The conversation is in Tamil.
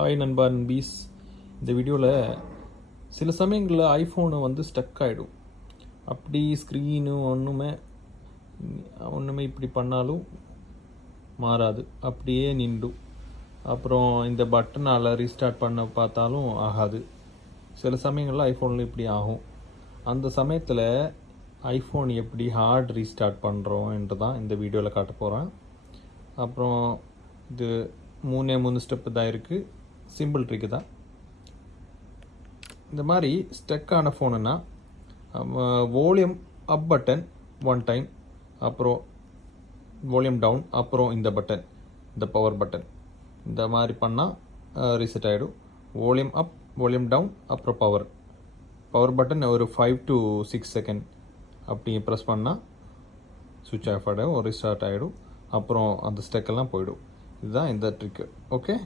ஹாய் நண்பா நண்பீஸ். இந்த வீடியோவில் சில சமயங்களில் ஐஃபோனு வந்து ஸ்டக் ஆகிடும். அப்படி ஸ்க்ரீனு ஒன்றுமே இப்படி பண்ணாலும் மாறாது, அப்படியே நின்றும். அப்புறம் இந்த பட்டனால் ரீஸ்டார்ட் பண்ண பார்த்தாலும் ஆகாது. சில சமயங்களில் ஐஃபோனில் இப்படி ஆகும். அந்த சமயத்தில் ஐஃபோன் எப்படி ஹார்ட் ரீஸ்டார்ட் பண்ணுறோம் என்று தான் இந்த வீடியோவில் காட்ட போகிறேன். அப்புறம் இது மூணு ஸ்டெப்பு தான் இருக்குது. சிம்பிள் ட்ரிக்கு தான். இந்த மாதிரி ஸ்டக்கான ஃபோனுன்னா volume up button one time, அப்புறம் வால்யூம் டவுன், அப்புறம் இந்த பட்டன், இந்த பவர் பட்டன், இந்த மாதிரி பண்ணால் ரீசெட் ஆகிடும். வால்யூம் அப், வால்யூம் டவுன், அப்புறம் பவர் பட்டன் ஒரு 5 to 6 செகண்ட் அப்படி ப்ரெஸ் பண்ணால் சுவிட்ச் ஆஃப் ஆகிடும், ரீஸ்டார்ட் ஆகிடும். அப்புறம் அந்த ஸ்டெக்கெல்லாம் போயிடும். இதுதான் இந்த ட்ரிக்கு. ஓகே.